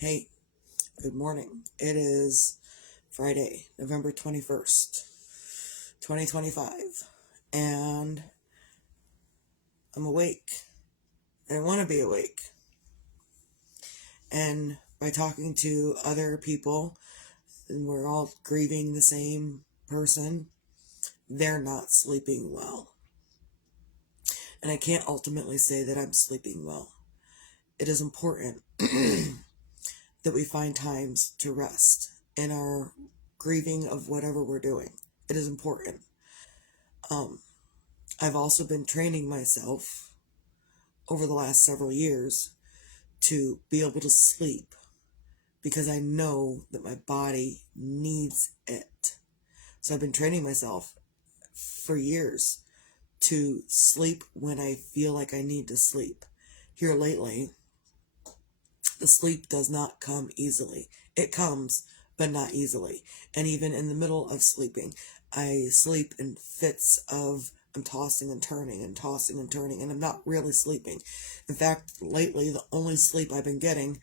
Hey, good morning. It is Friday, November 21st, 2025, and I'm awake. I want to be awake. And by talking to other people, and we're all grieving the same person, they're not sleeping well. And I can't ultimately say that I'm sleeping well. It is important that we find times to rest in our grieving of whatever we're doing. It is important. I've also been training myself over the last several years to be able to sleep because I know that my body needs it. So I've been training myself for years to sleep when I feel like I need to sleep. Here lately, the sleep does not come easily. It comes, but not easily. And even in the middle of sleeping, I sleep in fits of I'm tossing and turning and tossing and turning, and I'm not really sleeping. In fact, lately, the only sleep I've been getting,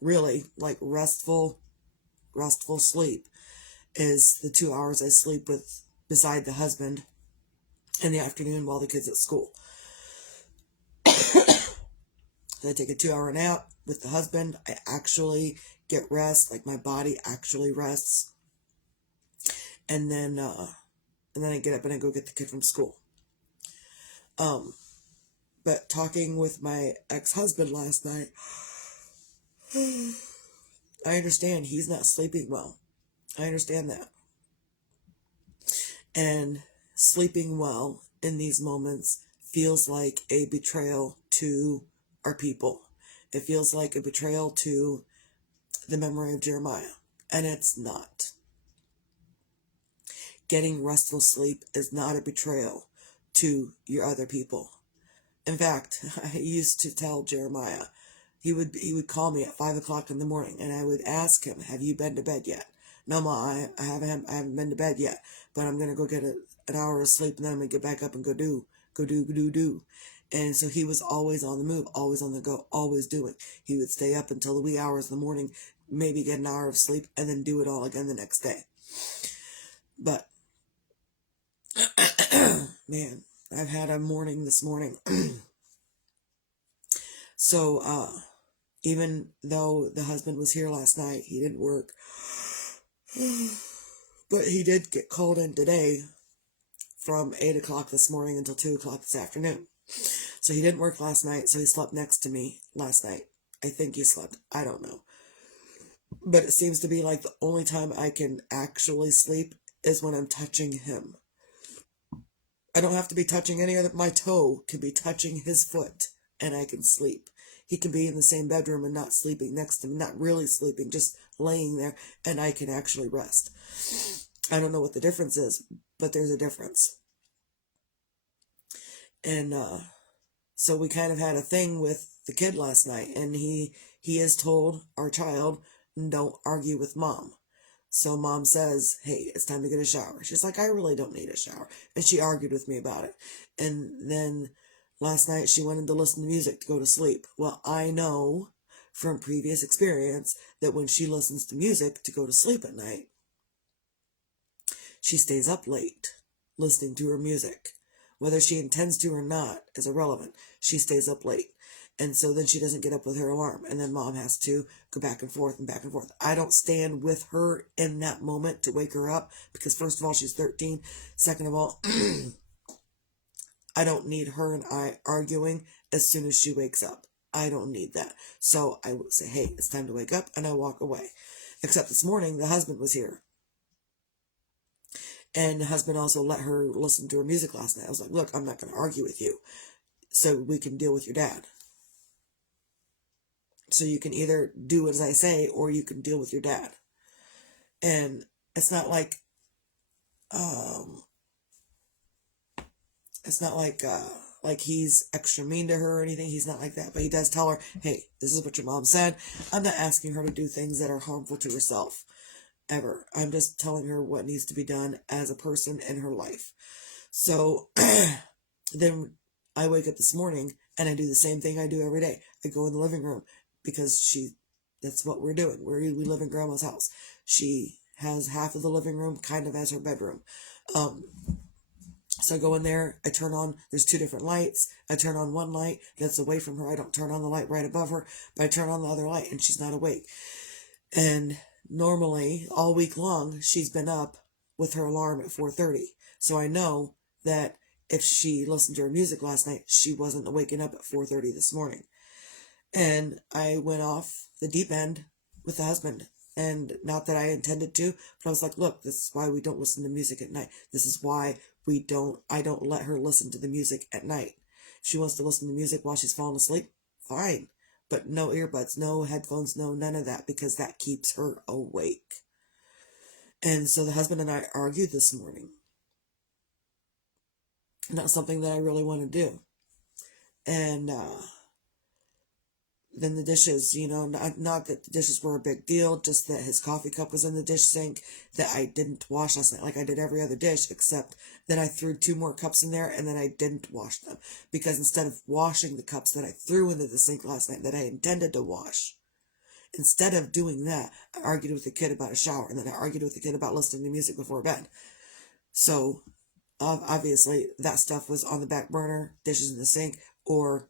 really like restful sleep, is the 2 hours I sleep with beside the husband in the afternoon while the kids at school. I take a 2 hour nap with the husband. I actually get rest, like my body actually rests, and then I get up and I go get the kid from school. But talking with my ex-husband last night, I understand he's not sleeping well. I understand that. And sleeping well in these moments feels like a betrayal to our people. It feels like a betrayal to the memory of Jeremiah. And it's not. Getting restful sleep is not a betrayal to your other people. In fact, I used to tell Jeremiah, he would call me at 5 o'clock in the morning, and I would ask him, "Have you been to bed yet?" "No, Ma, I haven't been to bed yet, but I'm gonna go get an hour of sleep, and then I'm gonna get back up and go do. And so he was always on the move, always on the go, always doing. He would stay up until the wee hours of the morning, maybe get an hour of sleep, and then do it all again the next day. But man, I've had a morning this morning. So, even though the husband was here last night, he didn't work. But he did get called in today from 8 o'clock this morning until 2 o'clock this afternoon. So he didn't work last night, so he slept next to me last night. I think he slept. I don't know. But it seems to be like the only time I can actually sleep is when I'm touching him. I don't have to be touching any other. My toe can be touching his foot, and I can sleep. He can be in the same bedroom and not sleeping next to me, not really sleeping, just laying there, and I can actually rest. I don't know what the difference is, but there's a difference. And so we kind of had a thing with the kid last night, and he has told our child, "Don't argue with Mom." So Mom says, "Hey, it's time to get a shower." She's like, "I really don't need a shower." And she argued with me about it. And then last night she went in to listen to music to go to sleep. Well, I know from previous experience that when she listens to music to go to sleep at night, she stays up late listening to her music. Whether she intends to or not is irrelevant. She stays up late. And so then she doesn't get up with her alarm. And then Mom has to go back and forth and back and forth. I don't stand with her in that moment to wake her up because, first of all, she's 13. Second of all, I don't need her and I arguing as soon as she wakes up. I don't need that. So I would say, "Hey, it's time to wake up," and I walk away. Except this morning, the husband was here. And the husband also let her listen to her music last night. I was like, "Look, I'm not going to argue with you so we can deal with your dad. So you can either do as I say or you can deal with your dad." And it's not like, um, it's not like he's extra mean to her or anything. He's not like that. But he does tell her, "Hey, this is what your mom said. I'm not asking her to do things that are harmful to herself. Ever. I'm just telling her what needs to be done as a person in her life." So then I wake up this morning and I do the same thing I do every day. I go in the living room, because that's what we're doing. We live in grandma's house. She has half of the living room kind of as her bedroom. So I go in there, I turn on, there's 2 different lights. I turn on one light that's away from her. I don't turn on the light right above her, but I turn on the other light and she's not awake. And normally, all week long, she's been up with her alarm at 4:30. So I know that if she listened to her music last night, she wasn't waking up at 4:30 this morning. And I went off the deep end with the husband. And not that I intended to, but I was like, look, this is why we don't listen to music at night. This is why I don't let her listen to the music at night. If she wants to listen to music while she's falling asleep, fine. But no earbuds, no headphones, no none of that, because that keeps her awake. And so the husband and I argued this morning. Not something that I really want to do. And then the dishes, not that the dishes were a big deal, just that his coffee cup was in the dish sink that I didn't wash last night like I did every other dish, except that I threw 2 more cups in there and then I didn't wash them. Because instead of washing the cups that I threw into the sink last night that I intended to wash, instead of doing that, I argued with the kid about a shower, and then I argued with the kid about listening to music before bed. So, obviously, that stuff was on the back burner, dishes in the sink, or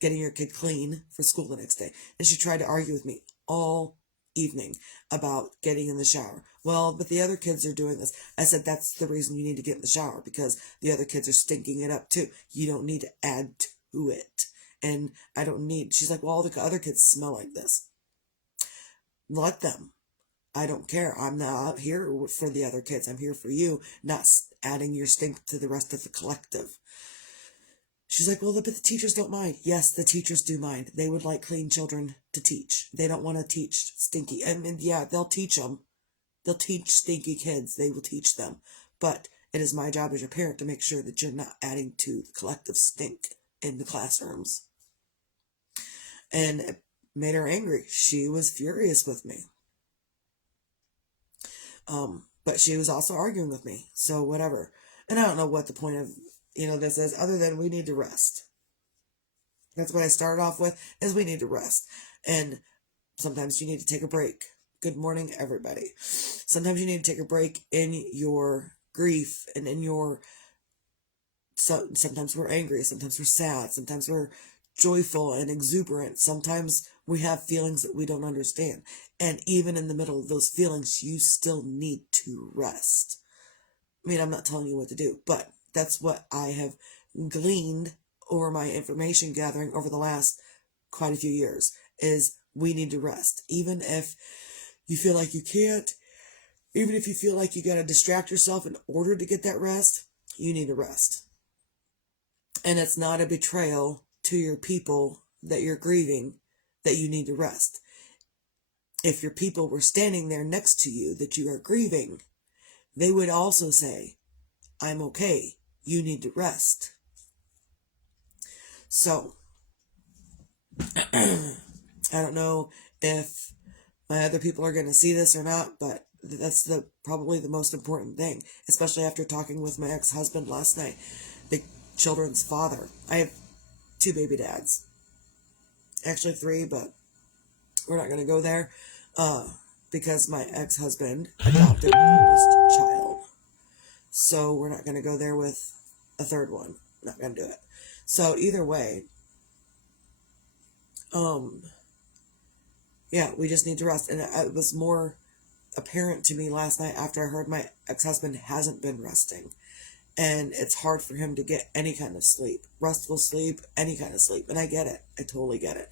getting your kid clean for school the next day. And she tried to argue with me all evening about getting in the shower. Well, but the other kids are doing this. I said, that's the reason you need to get in the shower, because the other kids are stinking it up too. You don't need to add to it. And she's like, well, all the other kids smell like this. Let them. I don't care. I'm not here for the other kids. I'm here for you, not adding your stink to the rest of the collective. She's like, well, but the teachers don't mind. Yes, the teachers do mind. They would like clean children to teach. They don't want to teach stinky. And yeah, they'll teach them. They'll teach stinky kids. They will teach them. But it is my job as your parent to make sure that you're not adding to the collective stink in the classrooms. And it made her angry. She was furious with me. But she was also arguing with me. So whatever. And I don't know what the point of this is, other than we need to rest. That's what I started off with, is we need to rest. And sometimes you need to take a break. Good morning, everybody. Sometimes you need to take a break in your grief and in your... Sometimes we're angry, sometimes we're sad, sometimes we're joyful and exuberant. Sometimes we have feelings that we don't understand. And even in the middle of those feelings, you still need to rest. I mean, I'm not telling you what to do, but that's what I have gleaned over my information gathering over the last quite a few years, is we need to rest. Even if you feel like you can't, even if you feel like you got to distract yourself in order to get that rest, you need to rest. And it's not a betrayal to your people that you're grieving that you need to rest. If your people were standing there next to you that you are grieving, they would also say, I'm okay. You need to rest. So, I don't know if my other people are going to see this or not, but that's probably the most important thing, especially after talking with my ex-husband last night, the children's father. I have 2 baby dads. Actually 3, but we're not going to go there, because my ex-husband adopted the oldest child. So we're not going to go there with a 3rd one. Not going to do it. So either way, yeah, we just need to rest. And it was more apparent to me last night after I heard my ex-husband hasn't been resting. And it's hard for him to get any kind of sleep. Restful sleep, any kind of sleep. And I get it. I totally get it.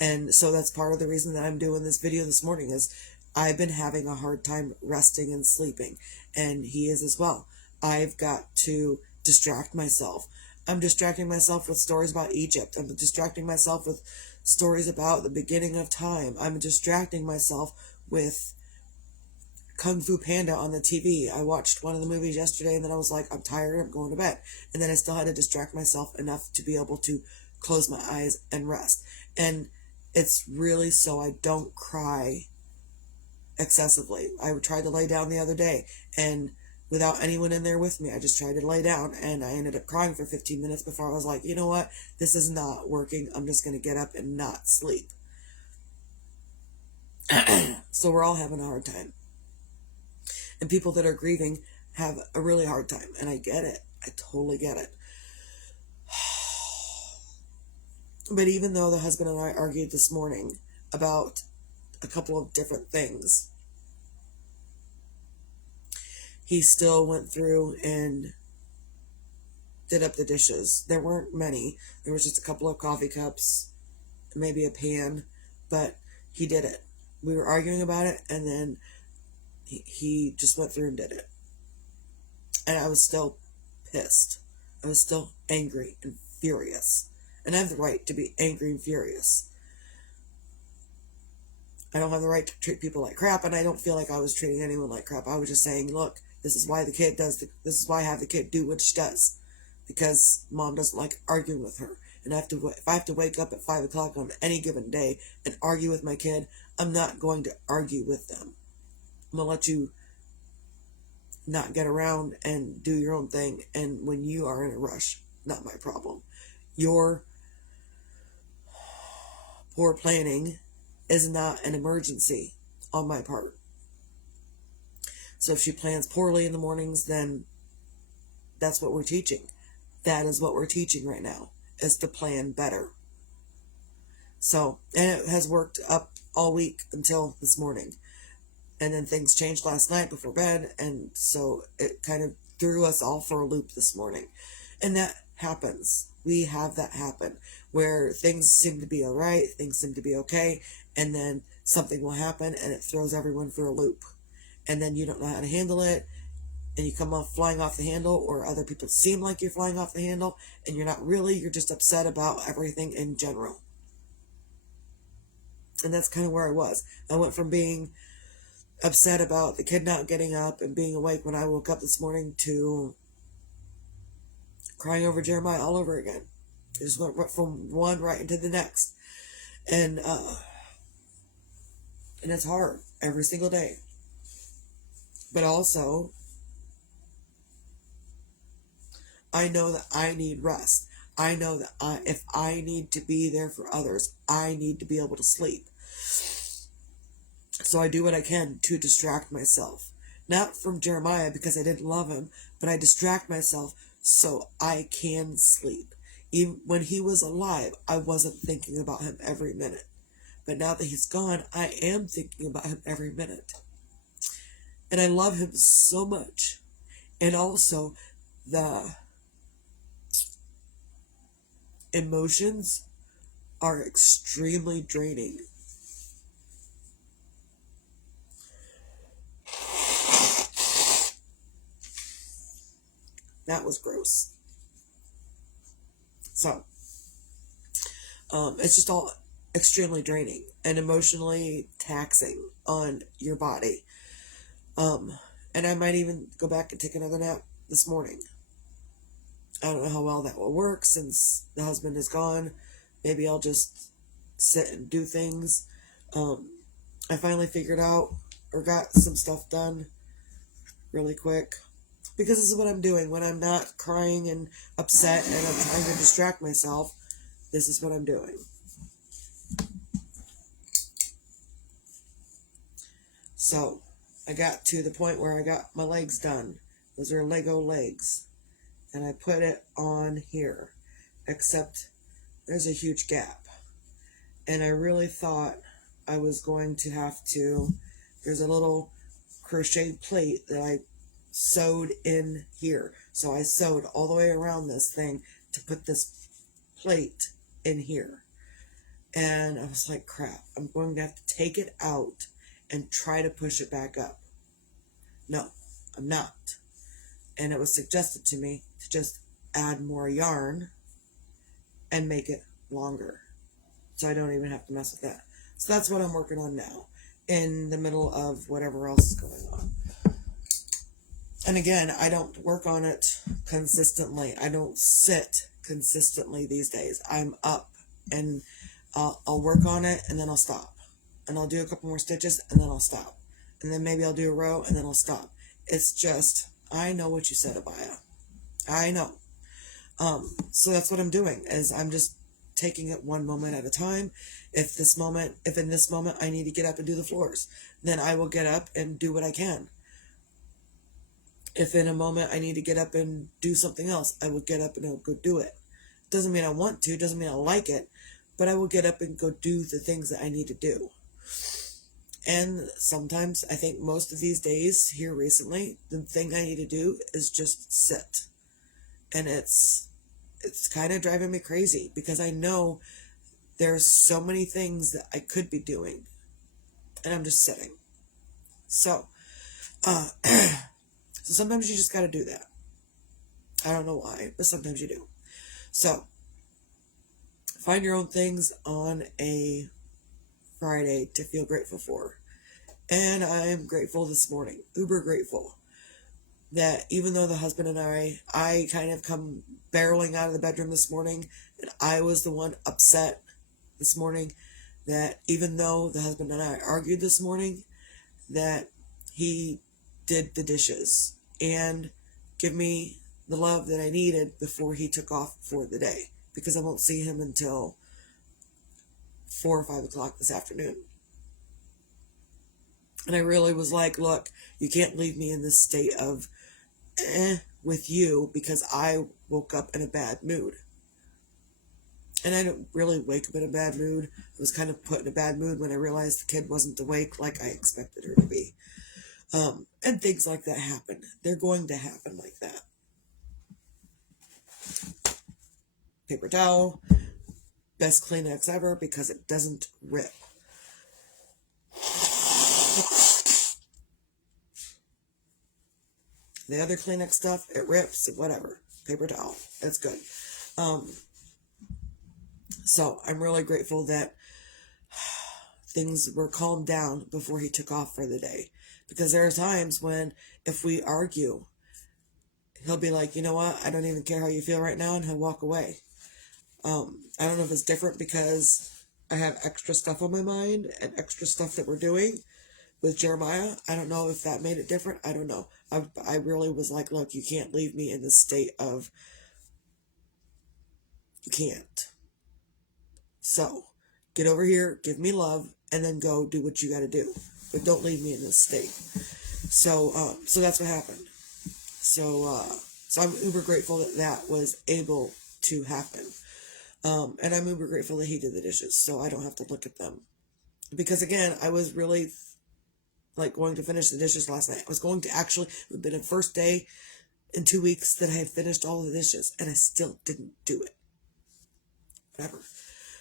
And so that's part of the reason that I'm doing this video this morning, is I've been having a hard time resting and sleeping. And he is as well. I've got to distract myself. I'm distracting myself with stories about Egypt. I'm distracting myself with stories about the beginning of time. I'm distracting myself with Kung Fu Panda on the TV. I watched one of the movies yesterday and then I was like, I'm tired, I'm going to bed. And then I still had to distract myself enough to be able to close my eyes and rest. And it's really so I don't cry excessively. I tried to lay down the other day, and without anyone in there with me, I just tried to lay down, and I ended up crying for 15 minutes before I was like, you know what, this is not working. I'm just going to get up and not sleep. So we're all having a hard time. And people that are grieving have a really hard time. And I get it. I totally get it. But even though the husband and I argued this morning about a couple of different things, he still went through and did up the dishes. There weren't many. There was just a couple of coffee cups, maybe a pan, but he did it. We were arguing about it, and then he just went through and did it. And I was still pissed. I was still angry and furious. And I have the right to be angry and furious. I don't have the right to treat people like crap, and I don't feel like I was treating anyone like crap. I was just saying, look, this is why this is why I have the kid do what she does. Because mom doesn't like arguing with her. And if I have to wake up at 5 o'clock on any given day and argue with my kid, I'm not going to argue with them. I'm going to let you not get around and do your own thing. And when you are in a rush, not my problem. Your poor planning is not an emergency on my part. So if she plans poorly in the mornings, then that's what we're teaching. That is what we're teaching right now, is to plan better. So, and it has worked up all week until this morning. And then things changed last night before bed, and so it kind of threw us all for a loop this morning. And that happens. We have that happen, where things seem to be all right, things seem to be okay, and then something will happen, and it throws everyone for a loop. And then you don't know how to handle it, and you come off flying off the handle, or other people seem like you're flying off the handle, and you're not really, you're just upset about everything in general. And that's kind of where I was. I went from being upset about the kid not getting up and being awake when I woke up this morning to crying over Jeremiah all over again. It just went from one right into the next. And it's hard every single day. But also, I know that I need rest. I know that if I need to be there for others, I need to be able to sleep. So I do what I can to distract myself. Not from Jeremiah because I didn't love him, but I distract myself so I can sleep. Even when he was alive, I wasn't thinking about him every minute. But now that he's gone, I am thinking about him every minute. And I love him so much. And also, the emotions are extremely draining. That was gross. So, it's just all extremely draining and emotionally taxing on your body. And I might even go back and take another nap this morning. I don't know how well that will work since the husband is gone. Maybe I'll just sit and do things. I finally figured out or got some stuff done really quick. Because this is what I'm doing when I'm not crying and upset and I'm trying to distract myself. This is what I'm doing. So, I got to the point where I got my legs done. Those are Lego legs. And I put it on here. Except there's a huge gap. And I really thought I was going to have to... There's a little crocheted plate that I sewed in here. So I sewed all the way around this thing to put this plate in here. And I was like, crap, I'm going to have to take it out and try to push it back up. No, I'm not. And it was suggested to me to just add more yarn and make it longer. So I don't even have to mess with that. So that's what I'm working on now, in the middle of whatever else is going on. And again, I don't work on it consistently. I don't sit consistently these days. I'm up and I'll work on it and then I'll stop. And I'll do a couple more stitches and then I'll stop. And then maybe I'll do a row and then I'll stop. It's just, I know what you said, Abaya. I know. So that's what I'm doing, is I'm just taking it one moment at a time. If in this moment I need to get up and do the floors, then I will get up and do what I can. If in a moment I need to get up and do something else, I will get up and I'll go do it. Doesn't mean I want to, doesn't mean I like it, but I will get up and go do the things that I need to do. And sometimes, I think most of these days here recently, the thing I need to do is just sit. And it's kind of driving me crazy because I know there's so many things that I could be doing and I'm just sitting. So, so sometimes you just got to do that. I don't know why, but sometimes you do. So, find your own things on a Friday to feel grateful for. And I'm grateful this morning, uber grateful, that even though the husband and I kind of come barreling out of the bedroom this morning, and I was the one upset this morning, that even though the husband and I argued this morning, that he did the dishes and give me the love that I needed before he took off for the day, because I won't see him until 4 or 5 o'clock this afternoon. And I really was like, look, you can't leave me in this state of with you because I woke up in a bad mood. And I didn't really wake up in a bad mood. I was kind of put in a bad mood when I realized the kid wasn't awake like I expected her to be. And things like that happen. They're going to happen like that. Paper towel, best Kleenex ever because it doesn't rip. The other Kleenex stuff, it rips, whatever. Paper towel, that's good. So I'm really grateful that things were calmed down before he took off for the day. Because there are times when if we argue, he'll be like, you know what, I don't even care how you feel right now, and he'll walk away. I don't know if it's different because I have extra stuff on my mind and extra stuff that we're doing with Jeremiah. I don't know if that made it different. I don't know. I really was like, look, you can't leave me in this state of, you can't. So, get over here, give me love, and then go do what you got to do. But don't leave me in this state. So that's what happened. So I'm uber grateful that was able to happen. And I'm uber grateful that he did the dishes, so I don't have to look at them. Because again, I was really like going to finish the dishes last night. I was going to actually, it would have been the first day in 2 weeks that I had finished all the dishes, and I still didn't do it. Whatever.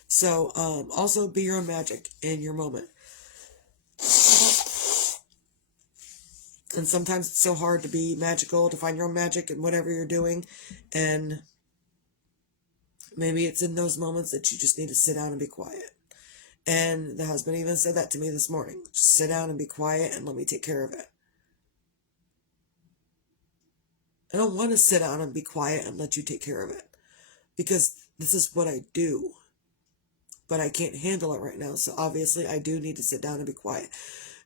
So, also be your own magic in your moment. And sometimes it's so hard to be magical, to find your own magic in whatever you're doing. And maybe it's in those moments that you just need to sit down and be quiet. And the husband even said that to me this morning. Just sit down and be quiet and let me take care of it. I don't want to sit down and be quiet and let you take care of it. Because this is what I do. But I can't handle it right now. So obviously I do need to sit down and be quiet.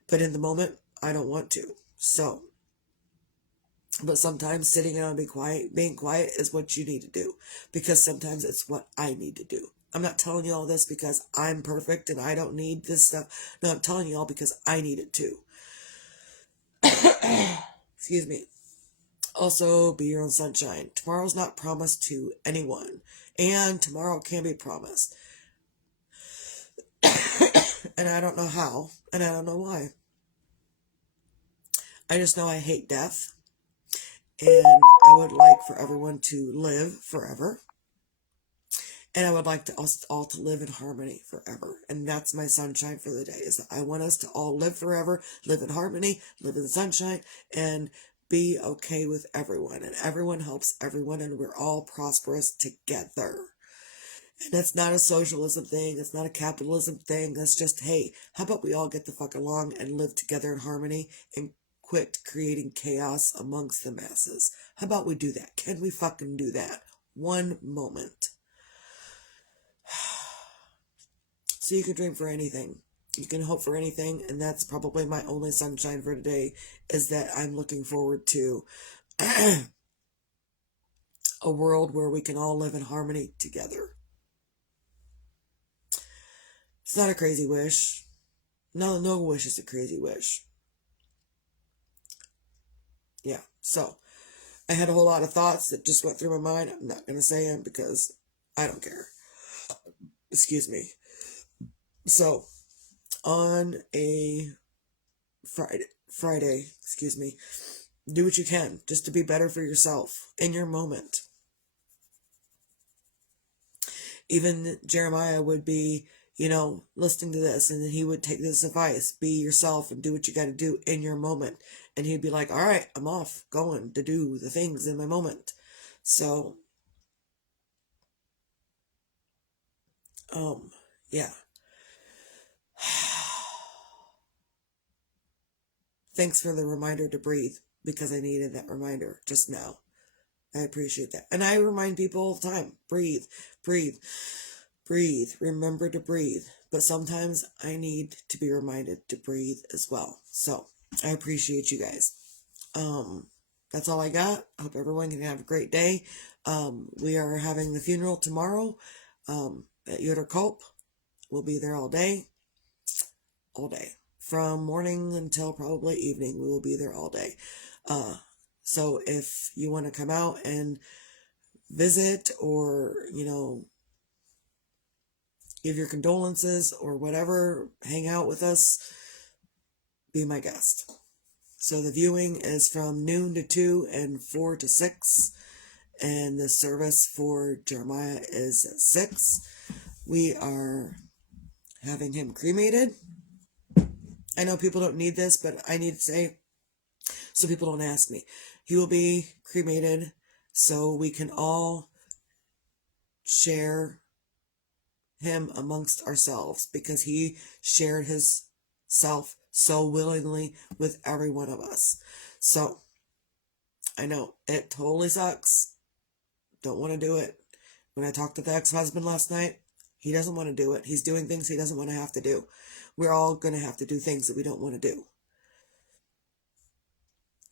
But in the moment, I don't want to. So, but sometimes sitting down and being quiet is what you need to do. Because sometimes it's what I need to do. I'm not telling you all this because I'm perfect and I don't need this stuff. No, I'm telling you all because I need it too. Excuse me. Also, be your own sunshine. Tomorrow's not promised to anyone. And tomorrow can be promised. And I don't know how. And I don't know why. I just know I hate death. And I would like for everyone to live forever. And I would like us all to live in harmony forever. And that's my sunshine for the day, is that I want us to all live forever, live in harmony, live in sunshine, and be okay with everyone. And everyone helps everyone, and we're all prosperous together. And it's not a socialism thing. It's not a capitalism thing. That's just, hey, how about we all get the fuck along and live together in harmony and quit creating chaos amongst the masses? How about we do that? Can we fucking do that? One moment. So you can dream for anything. You can hope for anything. And that's probably my only sunshine for today, is that I'm looking forward to a world where we can all live in harmony together. It's not a crazy wish. No wish is a crazy wish. Yeah, so I had a whole lot of thoughts that just went through my mind. I'm not going to say them because I don't care. Excuse me. So, on a Friday, excuse me, do what you can just to be better for yourself in your moment. Even Jeremiah would be, listening to this, and then he would take this advice: be yourself and do what you got to do in your moment. And he'd be like, all right, I'm off going to do the things in my moment. So, yeah. Thanks for the reminder to breathe, because I needed that reminder just now. I appreciate that. And I remind people all the time, breathe, breathe, breathe. Remember to breathe. But sometimes I need to be reminded to breathe as well. So I appreciate you guys. That's all I got. I hope everyone can have a great day. We are having the funeral tomorrow at Yoder Culp. We'll be there all day. From morning until probably evening. We will be there all day. So if you want to come out and visit, or, give your condolences or whatever, hang out with us, be my guest. So the viewing is from noon to 2 and 4 to 6. And the service for Jeremiah is at 6. We are having him cremated. I know people don't need this, but I need to say, so people don't ask me. He will be cremated so we can all share him amongst ourselves, because he shared his self so willingly with every one of us. So I know it totally sucks. Don't want to do it. When I talked to the ex-husband last night, he doesn't want to do it. He's doing things he doesn't want to have to do. We're all going to have to do things that we don't want to do.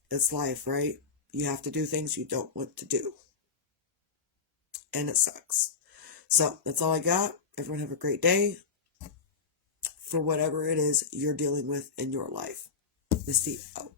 It's life, right? You have to do things you don't want to do. And it sucks. So that's all I got. Everyone have a great day for whatever it is you're dealing with in your life. Misty out.